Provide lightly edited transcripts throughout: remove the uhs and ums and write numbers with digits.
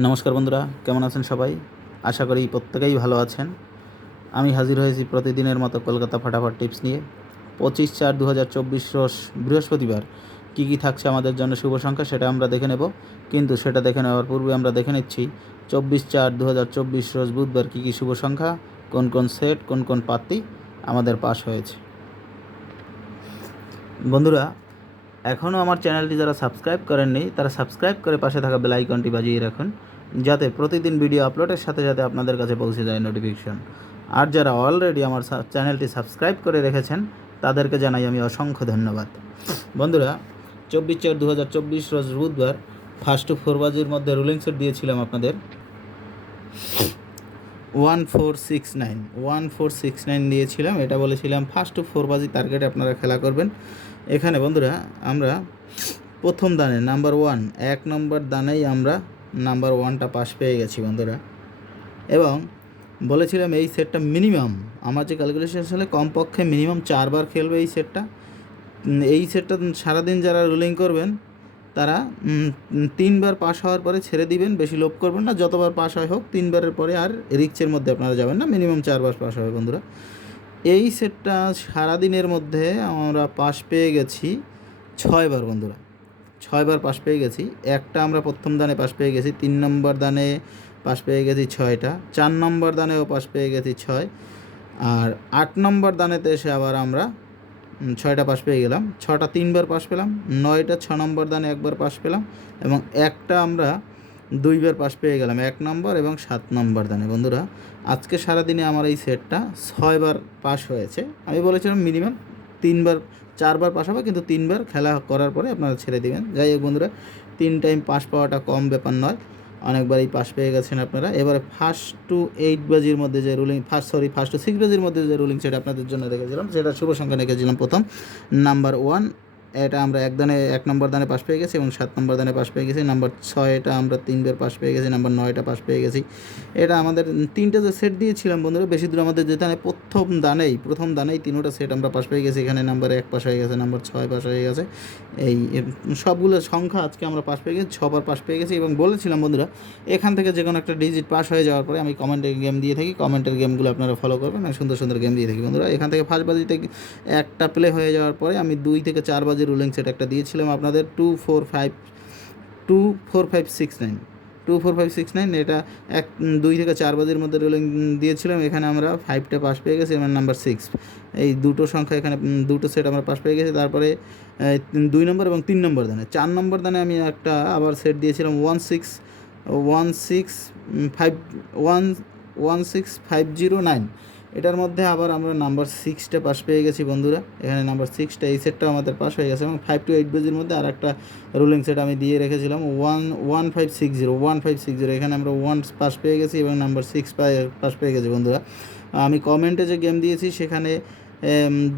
নমস্কার বন্ধুরা, কেমন আছেন সবাই? আশা করি প্রত্যেকেই ভালো আছেন। আমি হাজির হয়েছি প্রতিদিনের মতো কলকাতা ফাটাফাট টিপস নিয়ে। 25/4/2024 রোজ বৃহস্পতিবার কী কী থাকছে আমাদের জন্য শুভ সংখ্যা সেটা আমরা দেখে নেব। কিন্তু সেটা দেখে নেওয়ার পূর্বে আমরা দেখে নিচ্ছি 24/4/2024 রোজ বুধবার কী কী শুভ সংখ্যা, কোন কোন সেট, কোন কোন পাত্তি আমাদের পাস হয়েছে। বন্ধুরা, এখনও আমার চ্যানেলটি যারা সাবস্ক্রাইব করেননি তারা সাবস্ক্রাইব করে পাশে থাকা বেল আইকনটি বাজিয়ে রাখুন, যাতে প্রতিদিন ভিডিও আপলোডের সাথে সাথে আপনাদের কাছে পৌঁছে যায় নোটিফিকেশন। আর যারা অলরেডি আমার চ্যানেলটি সাবস্ক্রাইব করে রেখেছেন তাদেরকে জানাই আমি অসংখ্য ধন্যবাদ। বন্ধুরা, 24/4/2024 রোজ বুধবার ফার্স্ট টু 4 বাজির মধ্যে রুলিং সেট দিয়েছিলাম আপনাদের 1469 দিয়েছিলাম। এটা বলেছিলাম ফার্স্ট টু 4 বাজি টার্গেটে আপনারা খেলা করবেন। এখানে বন্ধুরা আমরা প্রথম দানে নাম্বার 1 1 নম্বর দানেই আমরা নাম্বার 1টা পাস পেয়ে গেছি বন্ধুরা। এবং বলেছিলাম এই সেটটা মিনিমাম আমার যে ক্যালকুলেশন আসলে কমপক্ষে মিনিমাম 4 বার খেলবে এই সেটটা। এই সেটটা সারাদিন যারা রুলিং করবেন তারা 3 বার পাস হওয়ার পরে ছেড়ে দিবেন, বেশি লোভ করবেন না। যতবার পাস হয় হোক, 3 বারের পরে আর রিস্কের মধ্যে আপনারা যাবেন না, মিনিমাম 4 বার পাস হবে বন্ধুরা। এই সেটটা সারাদিনের মধ্যে আমরা পাস পেয়ে গেছি 6 বার বন্ধুরা, 6 বার পাস পেয়ে গেছি। একটা আমরা প্রথম দানে পাস পেয়ে গেছি, 3 নম্বর দানে পাস পেয়ে গেছি 6টা, 4 নম্বর দানেও পাস পেয়ে গেছি 6, আর 8 নম্বর দানেতে এসে আবার আমরা 6টা পাস পেয়ে গেলাম। 6টা 3 বার পাস পেলাম, 9টা 6 নম্বর দানে একবার পাস পেলাম, এবং একটা আমরা 2 বার পাস পেয়ে গেলাম 1 নম্বর এবং 7 নম্বর দানে। বন্ধুরা, আজকে সারাদিনে আমার এই সেটটা 6 বার পাস হয়েছে। আমি বলেছিলাম মিনিমাম 3 বার 4 বার পাস হবে, কিন্তু 3 বার খেলা করার পরে আপনারা ছেড়ে দেবেন। যাই হোক বন্ধুরা, 3 টাইম পাস পাওয়াটা কম ব্যাপার নয়, অনেকবারই পাস পেয়ে গেছেন আপনারা। এবারে ফার্স্ট টু 8 বাজির মধ্যে যে রুলিং ফার্স্ট টু 6 বাজির মধ্যে যে রুলিং সেটা আপনাদের জন্য রেখেছিলাম, সেটা শুভ সংখ্যা রেখেছিলাম প্রথম নাম্বার 1। এটা আমরা 1 নম্বর দানে পাস পেয়ে গেছি এবং 7 নম্বর দানে পাস পেয়ে গেছি। নাম্বার 6 এটা আমরা 3 বার পাস পেয়ে গেছি, নাম্বার 9টা পাস পেয়ে গেছি। এটা আমাদের 3টা যে সেট দিয়েছিলাম বন্ধুরা, বেশি দূর আমাদের যেতে হয়, প্রথম দানেই 3টা সেট আমরা পাস পেয়ে গেছি। এখানে নাম্বার 1 পাস হয়ে গেছে, নাম্বার 6 পাস হয়ে গেছে। এই সবগুলো সংখ্যা আজকে আমরা পাস পেয়ে গেছি, 6 বার পাস পেয়ে গেছি। এবং বলেছিলাম বন্ধুরা, এখান থেকে যে কোনো একটা ডিজিট পাস হয়ে যাওয়ার পরে আমি কমেন্টের গেম দিয়ে থাকি, কমেন্টের গেমগুলো আপনারা ফলো করবেন। আমি সুন্দর সুন্দর গেম দিয়ে থাকি বন্ধুরা। এখান থেকে ফার্স্ট বাজিতে একটা প্লে হয়ে যাওয়ার পরে আমি 2 থেকে 4 বাজির রুলিং সেট একটা দিয়েছিলাম আপনাদের 24569। এটা 2 থেকে 4 বাজির মধ্যে রুলিং দিয়েছিলাম। এখানে আমরা 5টা পাস পেয়ে গেছি এবং নাম্বার 6, এই দুটো সংখ্যা এখানে দুটো সেট আমরা পাস পেয়ে গেছি। তারপরে 2 নম্বর এবং 3 নম্বর দানে, 4 নম্বর দানে আমি একটা আবার সেট দিয়েছিলাম 16509। এটার মধ্যে আবার আমরা নাম্বার 6টা পাস পেয়ে গেছি বন্ধুরা। এখানে নাম্বার 6টা, এই সেটটাও আমাদের পাস হয়ে গেছে। এবং 5 টু 8 বাজির মধ্যে আর একটা রুলিং সেট আমি দিয়ে রেখেছিলাম 1560। এখানে আমরা 1 পাস পেয়ে গেছি এবং নাম্বার 6 পাস পেয়ে গেছি বন্ধুরা। আমি কমেন্টে যে গেম দিয়েছি সেখানে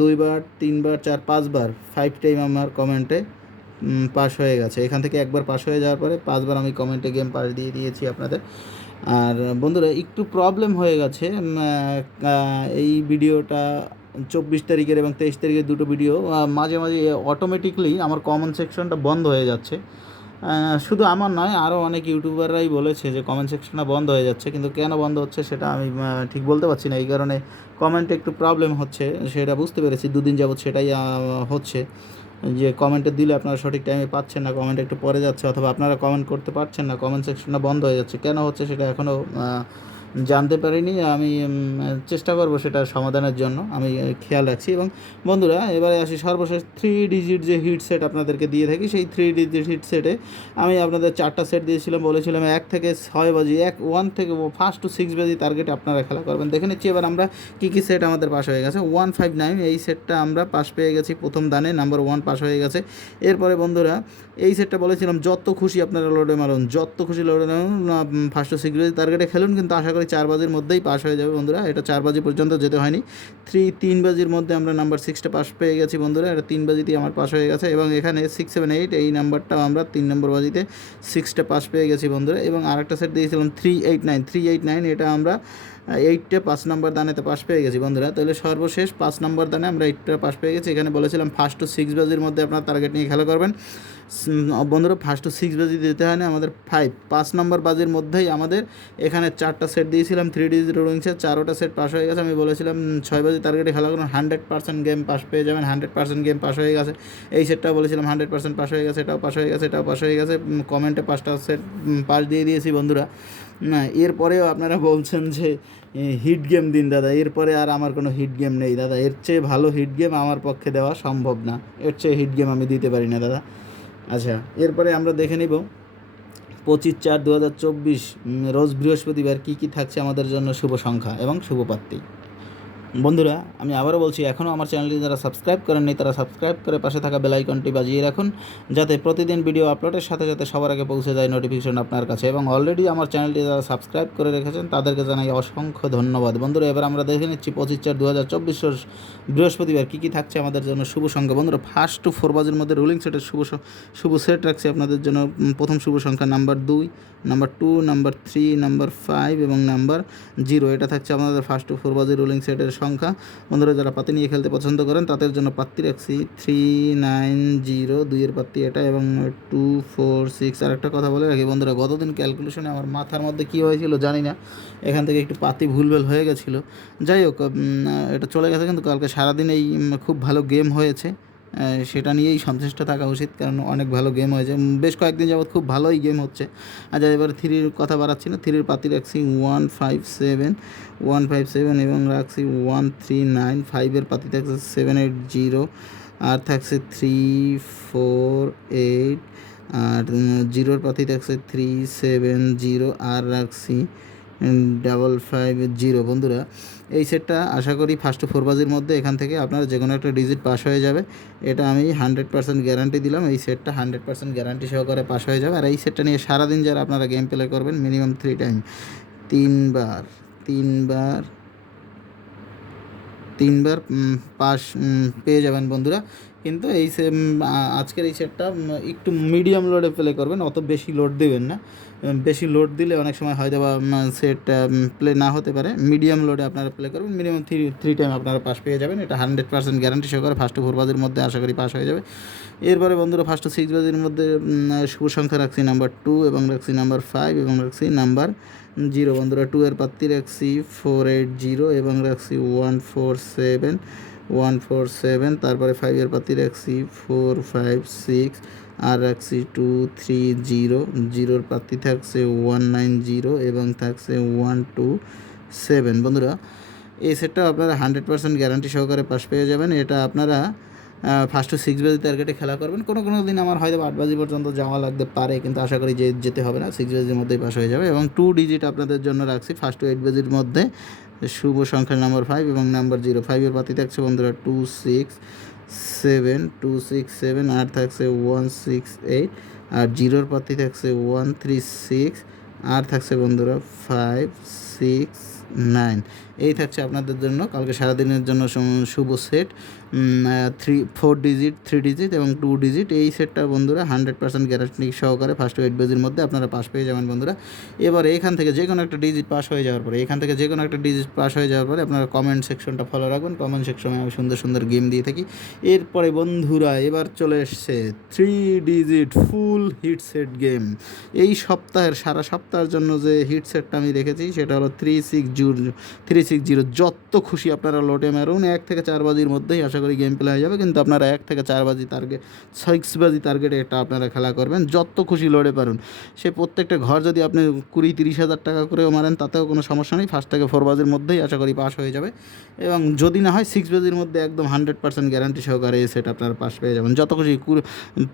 2 বার 3 বার 4 5 বার 5 টাইম আমার কমেন্টে পাস হয়ে গেছে। এখান থেকে একবার পাস হয়ে যাওয়ার পরে 5 বার আমি কমেন্টে গেম পাস দিয়ে দিয়েছি আপনাদের। আর বন্ধুরা, একটু প্রবলেম হয়ে গেছে, এই ভিডিওটা 24 তারিখের এবং 23 তারিখের দুটো ভিডিও মাঝে মাঝে অটোমেটিকলি আমার কমেন্ট সেকশনটা বন্ধ হয়ে যাচ্ছে। শুধু আমার নয়, আরও অনেক ইউটিউবাররাই বলেছে যে কমেন্ট সেকশনটা বন্ধ হয়ে যাচ্ছে, কিন্তু কেন বন্ধ হচ্ছে সেটা আমি ঠিক বলতে পারছি না। এই কারণে কমেন্টে একটু প্রবলেম হচ্ছে, সেটা বুঝতে পেরেছি। 2 দিন যাবৎ সেটাই হচ্ছে, যে কমেন্টে দিলে আপনারা সঠিক টাইমে পাচ্ছেন না, কমেন্ট একটু পরে যাচ্ছে, অথবা আপনারা কমেন্ট করতে পারছেন না, কমেন্ট সেকশনটা বন্ধ হয়ে যাচ্ছে। কেন হচ্ছে সেটা এখনও জানতে পারিনি। আমি চেষ্টা করব সেটা সমাধানের জন্য, আমি খেয়াল রাখছি। এবং বন্ধুরা, এবারে আসি সর্বশেষ 3 ডিজিট যে হিট সেট আপনাদেরকে দিয়ে থাকি, সেই 3 ডিজিট হিট সেটে আমি আপনাদের 4টা সেট দিয়েছিলাম। বলেছিলাম 1 থেকে 6 বাজি, 1 থেকে ফার্স্ট টু 6 বাজি টার্গেটে আপনারা খেলা করবেন। দেখে নিচ্ছি এবার আমরা কী কী সেট আমাদের পাস হয়ে গেছে। 159, এই সেটটা আমরা পাস পেয়ে গেছি প্রথম দানে, নাম্বার 1 পাস হয়ে গেছে। এরপরে বন্ধুরা, এই সেটটা বলেছিলাম যত খুশি আপনারা লোডে মারুন, যত খুশি লোডে মারুন, ফার্স্ট টু 6 বাজি টার্গেটে খেলুন, কিন্তু আশা করি 4 বাজির মধ্যেই পাস হয়ে যাবে বন্ধুরা। এটা 4 বাজি পর্যন্ত যেতে হয়নি। 3 বাজির মধ্যে আমরা নাম্বার 6টা পাস পেয়ে গেছি বন্ধুরা। এটা 3 বাজিতেই আমার পাস হয়ে গেছে। এবং এখানে 678, এই নাম্বারটাও আমরা 3 নম্বর বাজিতে 6টা পাস পেয়ে গেছি বন্ধুরা। এবং আরেকটা সেট দিয়েছিলাম 389, এটা আমরা 8টে 5 নম্বর দানেতে পাস পেয়ে গেছি বন্ধুরা। তাহলে সর্বশেষ 5 নম্বর দানে আমরা 8টা পাস পেয়ে গেছি। এখানে বলেছিলাম ফার্স্ট টু 6 বাজির মধ্যে আপনার টার্গেট নিয়ে খেলা করবেন। বন্ধুরা ফার্স্ট টু 6 বাজি দিতে হয় না, আমাদের 5 নম্বর বাজির মধ্যেই আমাদের এখানে 4টা সেট দিয়েছিলাম 3 ডিজিট রুলিংসের, 4টা সেট পাস হয়ে গেছে। আমি বলেছিলাম 6 বাজি টার্গেটে খেলা করুন, 100% গেম পাস পেয়ে যাবেন। 100% গেম পাস হয়ে গেছে। এই সেটটাও বলেছিলাম 100% পাস হয়ে গেছে, এটাও পাস হয়ে গেছে, এটাও পাস হয়ে গেছে। কমেন্টে 5টা সেট পাস দিয়ে দিয়েছি বন্ধুরা। না, এরপরেও আপনারা বলছেন যে হিট গেম দিন দাদা। এরপরে আর আমার কোনো হিট গেম নেই দাদা, এর চেয়ে ভালো হিট গেম আমার পক্ষে দেওয়া সম্ভব না, এর চেয়ে হিট গেম আমি দিতে পারি না দাদা। আচ্ছা, এরপরে আমরা দেখে নিব 25/4/2024 রোজ বৃহস্পতিবার কী কী থাকছে আমাদের জন্য শুভ সংখ্যা এবং শুভ পাত্রী। বন্ধুরা, আমি আবারও বলছি, এখনও আমার চ্যানেলটি যারা সাবস্ক্রাইব করেননি তারা সাবস্ক্রাইব করে পাশে থাকা বেল আইকনটি বাজিয়ে রাখুন, যাতে প্রতিদিন ভিডিও আপলোডের সাথে সাথে সবার আগে পৌঁছে যায় নোটিফিকেশন আপনার কাছে। এবং অলরেডি আমার চ্যানেলটি যারা সাবস্ক্রাইব করে রেখেছেন তাদেরকে জানাই অসংখ্য ধন্যবাদ। বন্ধুরা, এবার আমরা দেখে নিচ্ছি 25/4/2024 বৃহস্পতিবার কী কী থাকছে আমাদের জন্য শুভ সংখ্যা। বন্ধুরা, ফার্স্ট টু 4 বাজির মধ্যে রুলিং সেটের শুভ সেট রাখছি আপনাদের জন্য। প্রথম শুভ সংখ্যা নাম্বার 2, নাম্বার 2, নাম্বার 3, নাম্বার 5 এবং নাম্বার 0। এটা থাকছে আমাদের ফার্স্ট টু 4 বাজির রুলিং সেটের সংখ্যা। বন্ধুরা, যারা পাতি নিয়ে খেলতে পছন্দ করেন তাদের জন্য পাত্তি রাখছি 390, 2-এর পাত্তি এটা, এবং 2, 4, 6। আর একটা কথা বলে রাখি বন্ধুরা, গতদিন ক্যালকুলেশনে আমার মাথার মধ্যে কী হয়েছিল জানি না, এখান থেকে একটু পাতি ভুলভাল হয়ে গেছিলো। যাই হোক, এটা চলে গেছে, কিন্তু কালকে সারাদিন এই খুব ভালো গেম হয়েছে, সেটা নিয়েই সন্তুষ্ট থাকা উচিত, কারণ অনেক ভালো গেম হয়েছে, বেশ কয়েকদিন যাবৎ খুব ভালোই গেম হচ্ছে। আচ্ছা, এবার 3-র কথা বাড়াচ্ছি না, 3-র পাতি রাখছি 157 এবং রাখছি 139। 5-এর পাতি থাকছে 780, আর থাকছে 348, আর 0-র পাতি থাকছে 370, আর রাখছি 550। বন্ধুরা, এই সেটটা আশা করি ফার্স্ট টু 4 বাজির মধ্যে এখান থেকে আপনারা যে কোনো একটা ডিজিট পাস হয়ে যাবে। এটা আমি 100% গ্যারান্টি দিলাম, এই সেটটা 100% গ্যারান্টি সহকারে পাস হয়ে যাবে। আর এই সেটটা নিয়ে সারাদিন যারা আপনারা গেম প্লে করবেন, মিনিমাম 3 টাইম, তিনবার পাস পেয়ে যাবেন বন্ধুরা। কিন্তু এই আজকের এই সেটটা একটু মিডিয়াম লোডে প্লে করবেন, অত বেশি লোড দেবেন না। বেশি লোড দিলে অনেক সময় হয়তো বা সেট প্লে না হতে পারে। মিডিয়াম লোডে আপনারা প্লে করবেন, মিনিমাম 3 টাইম আপনারা পাস পেয়ে যাবেন। এটা 100% গ্যারান্টি সহকারে ফার্স্ট টু 4 বাজির মধ্যে আশা করি পাস হয়ে যাবে। এরপরে বন্ধুরা, ফার্স্ট টু 6 বাজির মধ্যে শুভ সংখ্যা রাখছি নাম্বার 2 এবং রাখছি নাম্বার 5 এবং রাখছি নাম্বার 0। বন্ধুরা, 2-এর পাত্তি রাখছি 480 এবং রাখছি 147। তারপরে 5-এর পাত্তি রাখছি 456 আর রাখছি 230। 0-র পাত্তি থাকছে 190 এবং থাকছে 127। বন্ধুরা, এই সেটটা আপনারা 100% গ্যারান্টি সহকারে পাস পেয়ে যাবেন। এটা আপনারা ফার্স্ট টু 6 বাজি টার্গেটে খেলা করবেন। কোনো দিন আমার হয়তো 8 বাজি পর্যন্ত যাওয়া লাগতে পারে, কিন্তু আশা করি যেতে হবে না, 6 বাজির মধ্যেই পাস হয়ে যাবে। এবং 2 ডিজিট আপনাদের জন্য রাখছি ফার্স্ট টু 8 বাজির মধ্যে শুভ সংখ্যা নাম্বার 5 এবং নাম্বার 0। 5-এর পাতি থাকছে বন্ধুরা 267, আর থাকছে 168, আর 0-র পাতি থাকছে 136, আর থাকছে বন্ধুরা 569। এই থাকছে আপনাদের জন্য কালকে সারাদিনের জন্য শুভ সেট। 4 ডিজিট, 3 ডিজিট এবং 2 ডিজিট। এই সেটটা বন্ধুরা 100% গ্যারান্টি সহকারে ফার্স্ট টু 8 বাজির মধ্যে আপনারা পাস পেয়ে যাবেন বন্ধুরা। এবার এখান থেকে যে কোনো একটা ডিজিট পাস হয়ে যাওয়ার পরে আপনারা কমেন্ট সেকশনটা ফলো রাখবেন। কমেন্ট সেকশনে আমি সুন্দর সুন্দর গেম দিয়ে থাকি। এরপরে বন্ধুরা, এবার চলে এসছে 3 ডিজিট ফুল হিট সেট গেম। এই সপ্তাহের সারা সপ্তাহের জন্য যে হিট সেটটা আমি রেখেছি সেটা হলো 360। যত খুশি আপনারা লোটে মারুন, 1 থেকে 4 বাজির মধ্যেই আশা করি গেম প্লে হয়ে যাবে। কিন্তু আপনারা 1 থেকে 4 বাজি টার্গেট, 6 বাজি টার্গেটে এটা আপনারা খেলা করবেন, যত খুশি লোডে পারুন। সে প্রত্যেকটা ঘর যদি আপনি 20-30 হাজার টাকা করেও মারেন তাতেও কোনো সমস্যা নেই, ফার্স্ট থেকে 4 বাজির মধ্যেই আশা করি পাস হয়ে যাবে। এবং যদি না হয় 6 বাজির মধ্যে একদম 100% গ্যারান্টি সহকারে এই সেট আপনারা পাস পেয়ে যাবেন। যত খুশি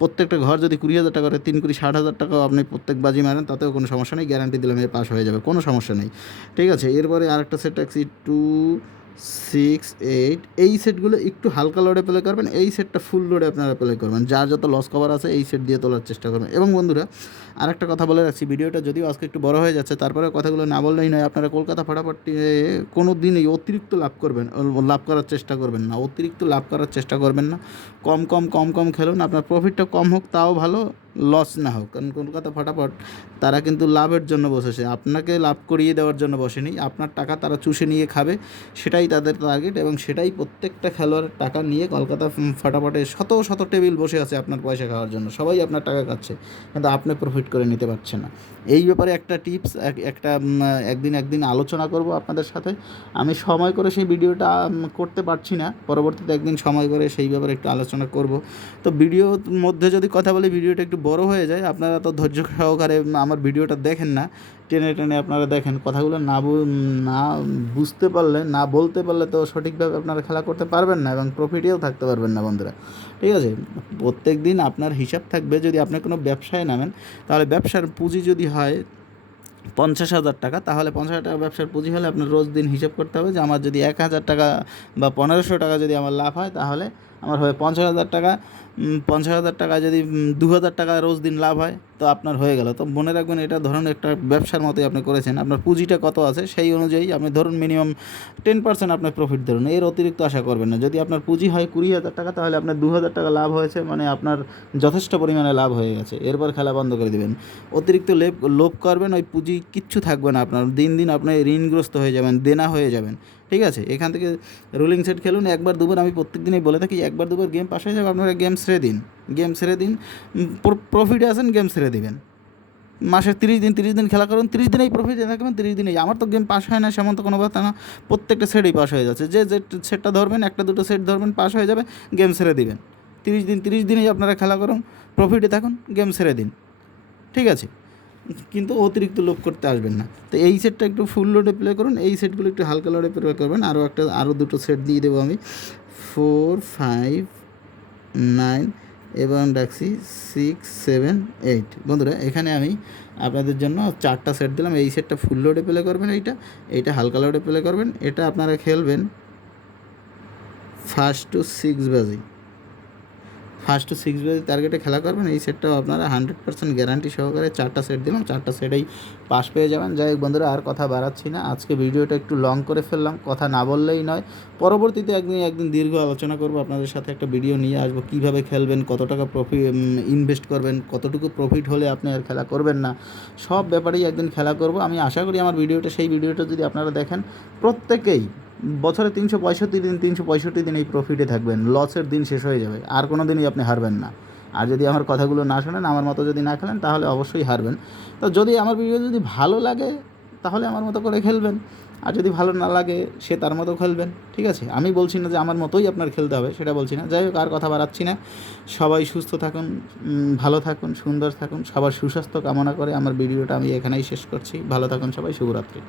প্রত্যেকটা ঘর যদি 20,000 টাকা করে 3-60,000 টাকাও আপনি প্রত্যেক বাজি মারেন তাতেও কোনো সমস্যা নেই, গ্যারান্টি দিলাম এ পাস হয়ে যাবে, কোনো সমস্যা নেই। ঠিক আছে, এরপরে আরেকটা সেট রাখছি 268। এই সেটগুলো একটু হালকা লোডে প্লে করবেন, এই সেটটা ফুল লোডে আপনারা প্লে করবেন। যার যত লস কভার আছে এই সেট দিয়ে তোলার চেষ্টা করবেন। এবং বন্ধুরা, আরেকটা কথা বলে রাখছি, ভিডিওটা যদিও আজকে একটু বড় হয়ে যাচ্ছে, তারপরে কথাগুলো না বললেই নয়। আপনারা কলকাতা ফটাফট কোনো দিনই অতিরিক্ত লাভ করার চেষ্টা করবেন না, অতিরিক্ত লাভ করার চেষ্টা করবেন না। কম খেলুন, আপনার প্রফিটটা কম হোক তাও ভালো, লস না হোক। কারণ কলকাতা ফটাফট তারা কিন্তু লাভের জন্য বসেছে, আপনাকে লাভ করিয়ে দেওয়ার জন্য বসেনি। আপনার টাকা তারা চুষে নিয়ে খাবে, সেটাই তাদের টার্গেট, এবং সেটাই প্রত্যেকটা খেলোয়াড়ের টাকা নিয়ে কলকাতা ফটাফটে শত টেবিল বসে আছে আপনার পয়সা খাওয়ার জন্য। সবাই আপনার টাকা খাচ্ছে, কিন্তু আপনি প্রফিট করে নিতে পারছেন না। এই ব্যাপারে একটা টিপস একদিন আলোচনা করব আপনাদের সাথে। আমি সময় করে সেই ভিডিওটা করতে পারছি না, পরবর্তীতে একদিন সময় করে সেই ব্যাপারে একটু আলোচনা করব। তো ভিডিওর মধ্যে যদি কথা বলি, ভিডিওটা একটু বড় হয়ে যায়। আপনারা তো ধৈর্য সহকারে আমার ভিডিওটা দেখেন না, টেনে আপনারা দেখেন। কথাগুলো না বুঝতে পারলে, না বলতে পারলে তো সঠিকভাবে আপনারা খেলা করতে পারবেন না, এবং প্রফিটেও থাকতে পারবেন না বন্ধুরা। ঠিক আছে, প্রত্যেক দিন আপনার হিসাব থাকবে। যদি আপনি কোনো ব্যবসায় নামেন, তাহলে ব্যবসার পুঁজি যদি হয় 50,000 টাকা, তাহলে 50,000 টাকা ব্যবসার পুঁজি হলে আপনার রোজ দিন হিসাব করতে হবে যে আমার যদি 1,000 টাকা বা 1,500 টাকা যদি আমার লাভ হয়, তাহলে আমার হবে 50,000 টাকা। 50,000 টাকা যদি 2,000 টাকা রোজ দিন লাভ হয়, তো আপনার হয়ে গেল। তো মনে রাখবেন, এটা ধরুন একটা ব্যবসার মতোই আপনি করেছেন। আপনার পুঁজিটা কত আছে সেই অনুযায়ী আপনি ধরুন মিনিমাম 10% আপনার প্রফিট ধরুন, এর অতিরিক্ত আশা করবেন না। যদি আপনার পুঁজি হয় 20,000 টাকা, তাহলে আপনার 2,000 টাকা লাভ হয়েছে, মানে আপনার যথেষ্ট পরিমাণে লাভ হয়ে গেছে। এরপর খেলা বন্ধ করে দেবেন। অতিরিক্ত লোভ করবেন, ওই পুঁজি কিচ্ছু থাকবে না আপনার। দিন আপনি ঋণগ্রস্ত হয়ে যাবেন, দেনা হয়ে যাবেন। ঠিক আছে, এখান থেকে রুলিং সেট খেলুন। একবার দুবার, আমি প্রত্যেক দিনই বলে থাকি, একবার দুবার গেম পাস হয়ে যাবে, আপনারা গেম ছেড়ে দিন। প্রফিটে আসেন, গেম ছেড়ে দিবেন। মাসে 30 দিন খেলা করুন, 30 দিনেই প্রফিটে থাকবেন, 30 দিনেই। আমার তো গেম পাস হয় না সেমন তো কোনো কথা না, প্রত্যেকটা সেটই পাস হয়ে যাচ্ছে। যে সেটটা ধরবেন, একটা দুটো সেট ধরবেন, পাস হয়ে যাবে, গেম ছেড়ে দিবেন। 30 দিনেই আপনারা খেলা করুন, প্রফিটে থাকুন, গেম ছেড়ে দিন। ঠিক আছে, কিন্তু অতিরিক্ত লোভ করতে আসবেন না। তো এই সেটটা একটু ফুল লোডে প্লে করুন, এই সেটগুলো একটু হালকা লোডে প্লে করবেন। আরও দুটো সেট দিয়ে দেবো আমি, 4, 5, 9 এবং রাখছি 6, 7, 8। বন্ধুরা, এখানে আমি আপনাদের জন্য 4টা সেট দিলাম। এই সেটটা ফুল লোডে প্লে করবেন, এইটা হালকা লোডে প্লে করবেন। এটা আপনারা খেলবেন 1 to 6 বাজে, 1 to 6 বাজে টার্গেটে খেলা করবেন। এই সেটটাও আপনারা 100% গ্যারান্টি সহকারে 4টা সেট দিলাম, 4টা সেটেই পাস পেয়ে যাবেন। যাই হোক বন্ধুরা, আর কথা বাড়াচ্ছি না, আজকে ভিডিওটা একটু লং করে ফেললাম, কথা না বললেই নয়। পরবর্তীতে একদিন দীর্ঘ আলোচনা করব আপনাদের সাথে, একটা ভিডিও নিয়ে আসবো, কীভাবে খেলবেন, কত টাকা ইনভেস্ট করবেন, কতটুকু প্রফিট হলে আপনি আর খেলা করবেন না, সব ব্যাপারেই একদিন খেলা করব। আমি আশা করি আমার সেই ভিডিওটা যদি আপনারা দেখেন, প্রত্যেকেই বছরে 365 দিন এই প্রফিটে থাকবেন, লসের দিন শেষ হয়ে যাবে, আর কোনো দিনই আপনি হারবেন না। আর যদি আমার কথাগুলো না শোনেন, আমার মতো যদি না খেলেন, তাহলে অবশ্যই হারবেন। তো যদি আমার ভিডিও যদি ভালো লাগে, তাহলে আমার মতো করে খেলবেন, আর যদি ভালো না লাগে, সে তার মতো খেলবেন। ঠিক আছে, আমি বলছি না যে আমার মতোই আপনার খেলতে হবে, সেটা বলছি না। যাই হোক, আর কথা বাড়াচ্ছি না। সবাই সুস্থ থাকুন, ভালো থাকুন, সুন্দর থাকুন, সবার সুস্বাস্থ্য কামনা করে আমার ভিডিওটা আমি এখানেই শেষ করছি। ভালো থাকুন সবাই, শুভরাত্রি।